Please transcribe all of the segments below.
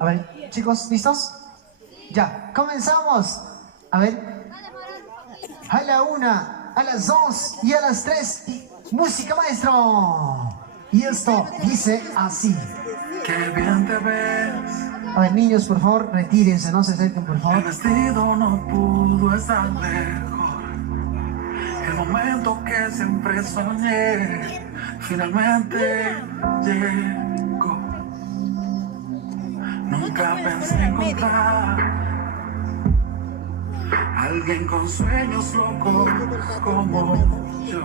A ver, chicos, ¿listos? Ya, comenzamos. A ver. A la 1, a las 2 y a las 3. Música, maestro. Y esto dice así. Qué bien te ves. A ver, niños, por favor, retírense, no se acerquen, por El favor. vestido no pudo estar mejor. El momento que siempre soñé finalmente llegó. Nunca pensé encontrar alguien con sueños locos como yo,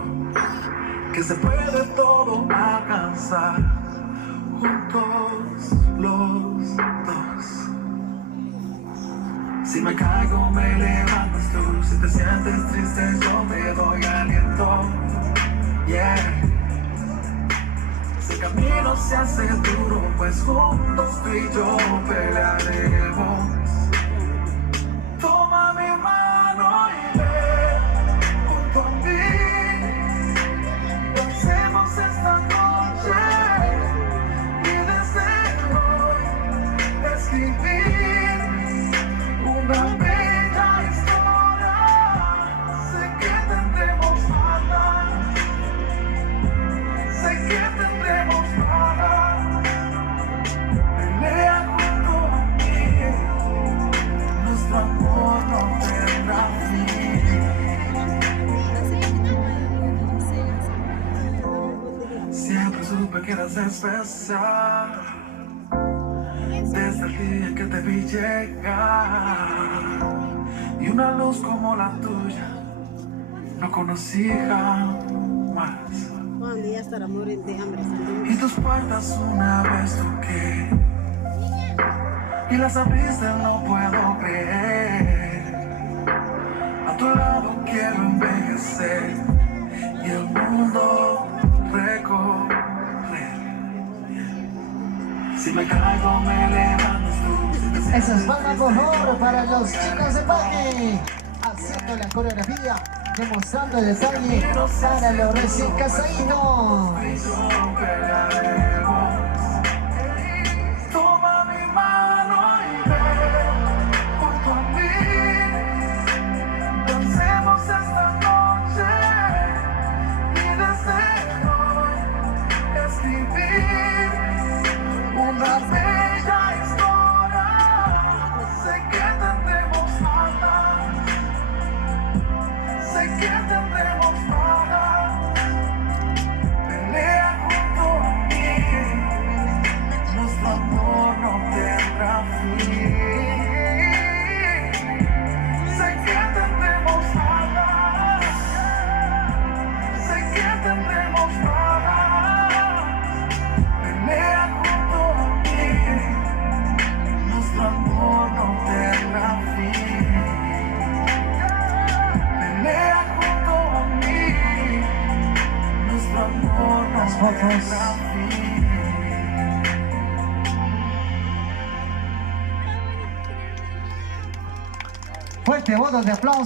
que se puede todo alcanzar juntos los dos. Si me caigo me levantas tú, si te sientes triste yo te doy aliento. Yeah. Si el camino se hace duro, pues juntos tú y yo pelearemos. Toma mi mano y ven junto a mí. Dancemos esta noche y desde hoy escribir una bella historia. Sé que tendremos nada. Sé que tendremos nada. Pelea junto a mí. Nuestro amor no tendrá fin. Siempre supe que eras especial. Desde el día que te vi llegar. Y una luz como la tuya no conocí jamás. Un día estará morir de hambre. Y tus puertas una vez toqué y las abriste, no puedo creer. A tu lado quiero envejecer y el mundo recorrer. Si me caigo me levantas tú. Si Esas palmas, por favor, para los chicos de Paje. Haciendo la coreografía, demostrando el detalle para los recién casaditos. Toma mi mano y ven junto a mí. Dancemos esta noche y desde hoy escribir una bella historia. Sé que tendremos nada. Sé que tendremos nada. Pelea junto a mí. Nuestro amor no tendrá fin. Sé que tendremos nada. Sé que tendremos nada. Pelea junto a mí. Nuestro amor no tendrá fin. Pelea junto a mí. Nuestro amor no Las fotos. tendrá fin. Fuerte votos de aplauso.